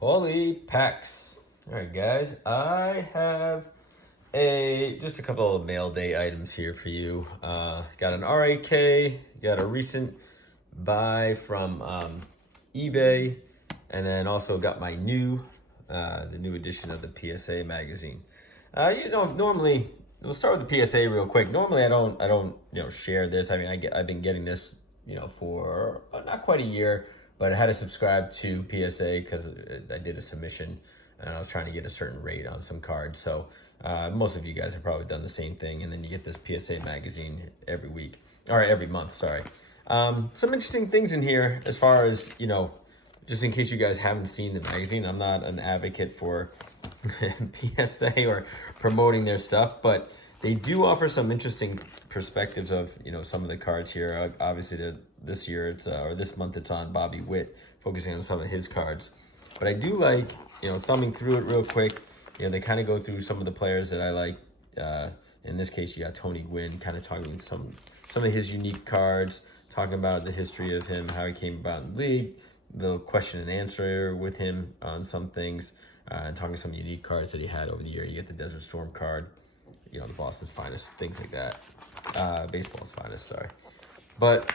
Holy packs. All right, guys, I have just a couple of mail day items here for you. Got an RAK, got a recent buy from eBay, and then also got my the new edition of the PSA magazine. Normally we'll start with the PSA real quick. Normally I don't share this. I mean, I've been getting this for not quite a year, but I had to subscribe to PSA because I did a submission and I was trying to get a certain rate on some cards. So most of you guys have probably done the same thing, and then you get this PSA magazine every month. Sorry. Some interesting things in here as far as just in case you guys haven't seen the magazine. I'm not an advocate for PSA or promoting their stuff, but they do offer some interesting perspectives of some of the cards here. Obviously, this year or this month it's on Bobby Witt, focusing on some of his cards. But I do like thumbing through it real quick. They kind of go through some of the players that I like. In this case, you got Tony Gwynn, kind of talking some of his unique cards, talking about the history of him, how he came about in the league, the question and answer with him on some things, and talking some unique cards that he had over the year. You get the Desert Storm card, the Boston's finest, things like that. Baseball's finest, sorry. But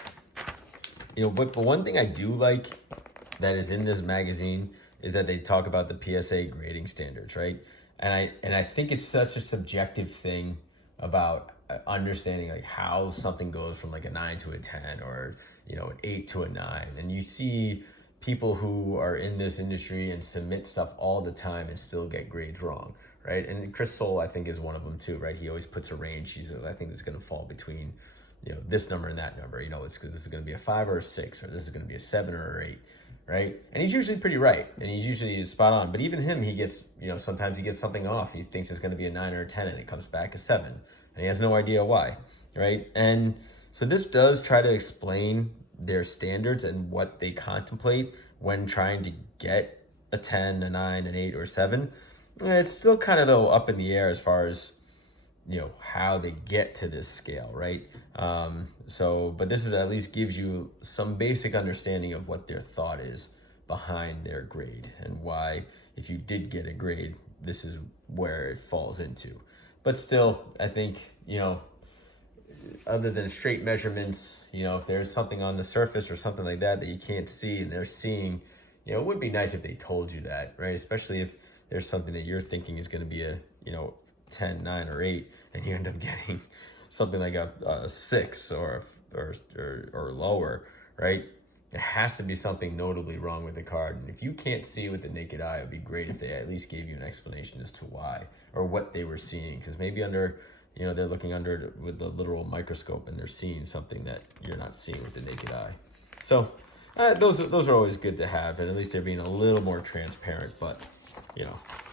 but one thing I do like that is in this magazine is that they talk about the PSA grading standards, right? And I think it's such a subjective thing about understanding like how something goes from like a 9 to a 10 or an 8 to a 9. And you see people who are in this industry and submit stuff all the time and still get grades wrong, right? And Chris Soule, I think, is one of them too, right? He always puts a range. He says, I think it's going to fall between this number and that number. It's because this is going to be a 5 or a 6, or this is going to be a 7 or an 8, right? And he's usually pretty right, and he's usually spot on. But even him, he gets, sometimes he gets something off. He thinks it's going to be a 9 or a 10, and it comes back a 7, and he has no idea why, right? And so this does try to explain their standards and what they contemplate when trying to get a 10, a 9, an 8, or 7. It's still kind of, though, up in the air as far as how they get to this scale, right? But this is at least gives you some basic understanding of what their thought is behind their grade and why, if you did get a grade, this is where it falls into. But still, I think, other than straight measurements, if there's something on the surface or something like that you can't see and they're seeing, it would be nice if they told you that, right? Especially if there's something that you're thinking is going to be a, 10, 9, or 8, and you end up getting something like a 6 or lower, right? It has to be something notably wrong with the card. And if you can't see with the naked eye, it would be great if they at least gave you an explanation as to why or what they were seeing. Because maybe they're looking under it with the literal microscope and they're seeing something that you're not seeing with the naked eye. So those are always good to have, and at least they're being a little more transparent. But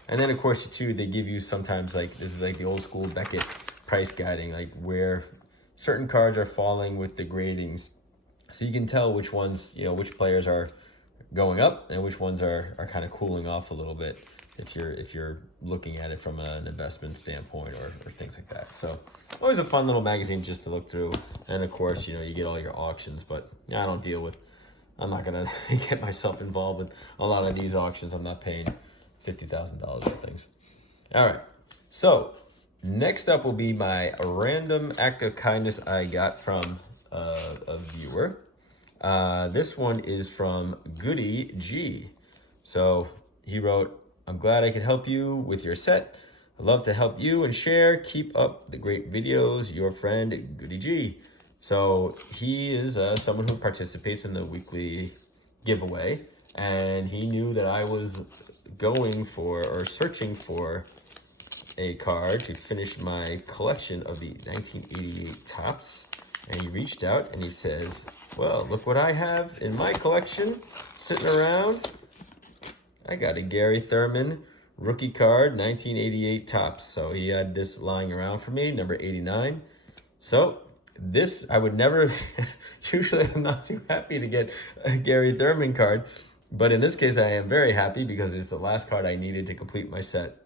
and then of course too, they give you sometimes, like, this is like the old school Beckett price guiding, like where certain cards are falling with the gradings, so you can tell which ones, which players are going up and which ones are kind of cooling off a little bit if you're looking at it from an investment standpoint or things like that. So always a fun little magazine just to look through. And of course, you get all your auctions, but I'm not gonna get myself involved with a lot of these auctions. I'm not paying $50,000 for things. All right, so next up will be my random act of kindness I got from a viewer. This one is from Goody G. So he wrote, I'm glad I could help you with your set. I'd love to help you and share. Keep up the great videos. Your friend, Goody G. So he is someone who participates in the weekly giveaway, and he knew that I was going for or searching for a card to finish my collection of the 1988 Topps, and he reached out and he says, well, look what I have in my collection sitting around. I got a Gary Thurman rookie card, 1988 Topps. So he had this lying around for me, number 89. So this, I would never, usually I'm not too happy to get a Gary Thurman card, but in this case I am very happy because it's the last card I needed to complete my set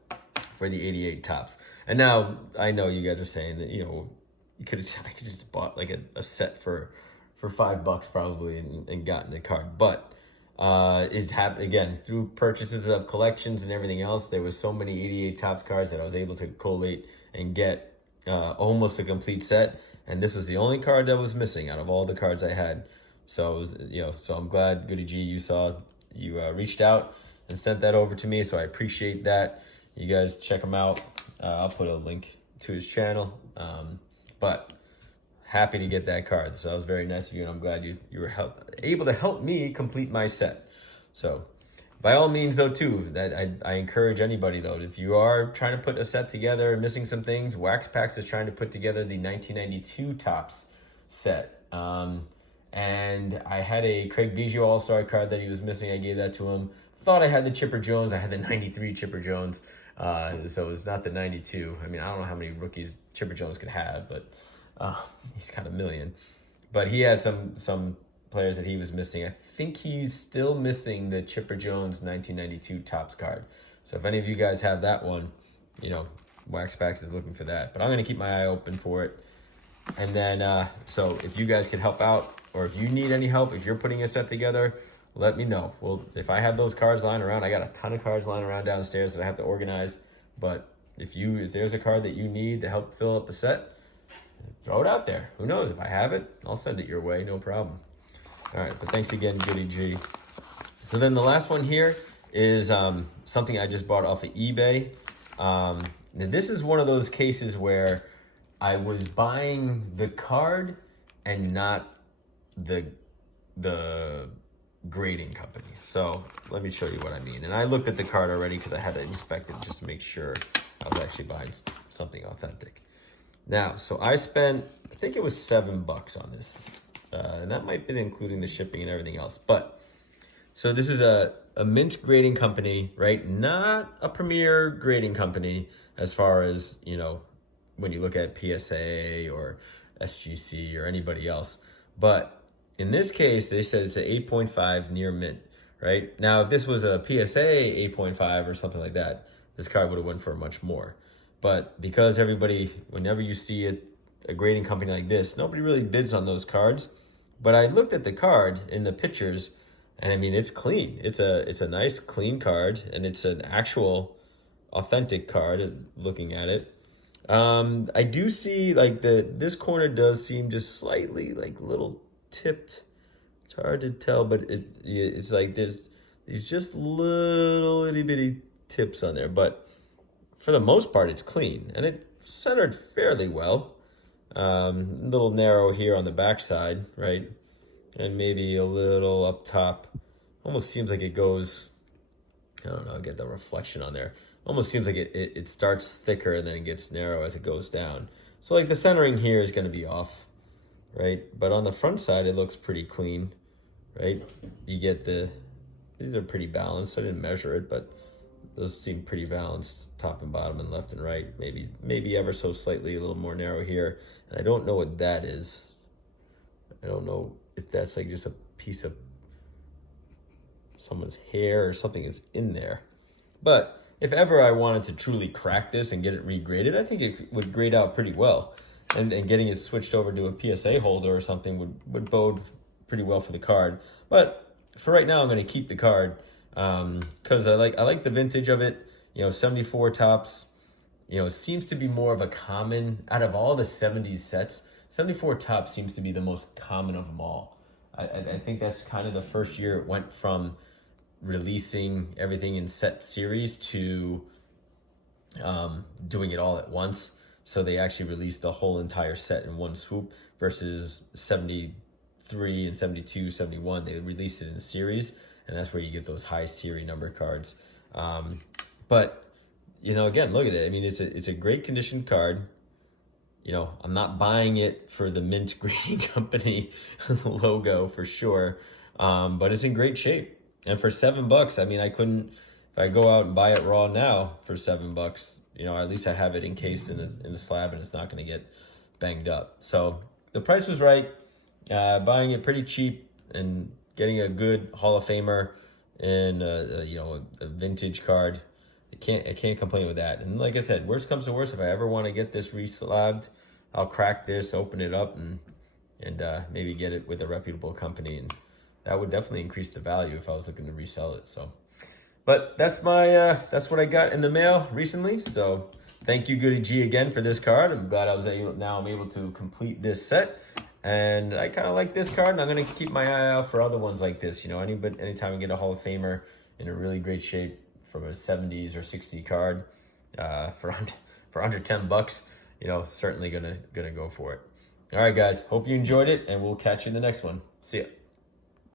for the 88 Topps. And now I know you guys are saying that, I could just bought like a set for $5 probably and gotten a card. But It's happened again through purchases of collections and everything else. There was so many 88 Topps cards that I was able to collate and get almost a complete set. And this was the only card that was missing out of all the cards I had. So it was, so I'm glad, Goody G, you reached out and sent that over to me. So I appreciate that. You guys check him out. I'll put a link to his channel. But happy to get that card. So that was very nice of you, and I'm glad you were able to help me complete my set. So by all means, though, too, that I encourage anybody, though, if you are trying to put a set together and missing some things, Wax Packs is trying to put together the 1992 Topps set. And I had a Craig Biggio All-Star card that he was missing. I gave that to him. Thought I had the Chipper Jones. I had the 93 Chipper Jones. So it's not the 92. I mean, I don't know how many rookies Chipper Jones could have, but he's got a million. But he had some players that he was missing. I think he's still missing the Chipper Jones 1992 Topps card. So if any of you guys have that one, Wax Packs is looking for that. But I'm going to keep my eye open for it. And then, so if you guys can help out, or if you need any help, if you're putting a set together, let me know. Well, if I have those cards lying around, I got a ton of cards lying around downstairs that I have to organize. But if there's a card that you need to help fill up a set, throw it out there. Who knows? If I have it, I'll send it your way. No problem. All right, but thanks again, Goody G. So then the last one here is something I just bought off of eBay. Now this is one of those cases where I was buying the card and not the grading company. So let me show you what I mean. And I looked at the card already because I had to inspect it just to make sure I was actually buying something authentic. Now, so I spent, I think it was $7 on this. And that might have been including the shipping and everything else. But, so this is a mint grading company, right? Not a premier grading company as far as, when you look at PSA or SGC or anybody else. But in this case, they said it's an 8.5 near mint, right? Now, if this was a PSA 8.5 or something like that, this card would have went for much more. But because everybody, whenever you see a grading company like this, nobody really bids on those cards. But I looked at the card in the pictures, and I mean, it's clean. It's a nice, clean card, and it's an actual authentic card looking at it. I do see like this corner does seem just slightly like little tipped. It's hard to tell, but it's like there's these just little itty bitty tips on there, but for the most part it's clean and it centered fairly well. A little narrow here on the back side, right? And maybe a little up top. Almost seems like it goes, I don't know, I'll get the reflection on there. Almost seems like it starts thicker and then it gets narrow as it goes down. So like the centering here is going to be off, right? But on the front side, it looks pretty clean, right? You get these are pretty balanced. I didn't measure it, but those seem pretty balanced, top and bottom and left and right. Maybe ever so slightly a little more narrow here. And I don't know what that is. I don't know if that's like just a piece of someone's hair or something is in there. But if ever I wanted to truly crack this and get it regraded, I think it would grade out pretty well. And getting it switched over to a PSA holder or something would bode pretty well for the card. But for right now, I'm going to keep the card because I like the vintage of it. 74 Topps, seems to be more of a common, out of all the 70s sets, 74 Topps seems to be the most common of them all. I think that's kind of the first year it went from releasing everything in set series to doing it all at once. So they actually released the whole entire set in one swoop versus 73 and 72, 71. They released it in series, and that's where you get those high series number cards. But, again, look at it. I mean, it's a great condition card. I'm not buying it for the mint grading company logo for sure, but it's in great shape. And for $7, I mean, I couldn't, if I go out and buy it raw now for $7, at least I have it encased in a slab and it's not going to get banged up. So the price was right. Buying it pretty cheap and getting a good Hall of Famer and a vintage card. I can't complain with that. And like I said, worst comes to worst, if I ever want to get this reslabbed, I'll crack this, open it up, and maybe get it with a reputable company that would definitely increase the value if I was looking to resell it. So, but that's my that's what I got in the mail recently. So thank you, Goody G, again for this card. I'm glad I'm able to complete this set. And I kind of like this card, and I'm gonna keep my eye out for other ones like this. You know, anytime I get a Hall of Famer in a really great shape from a 70s or 60 card for under $10, you know, certainly gonna go for it. All right, guys. Hope you enjoyed it, and we'll catch you in the next one. See ya.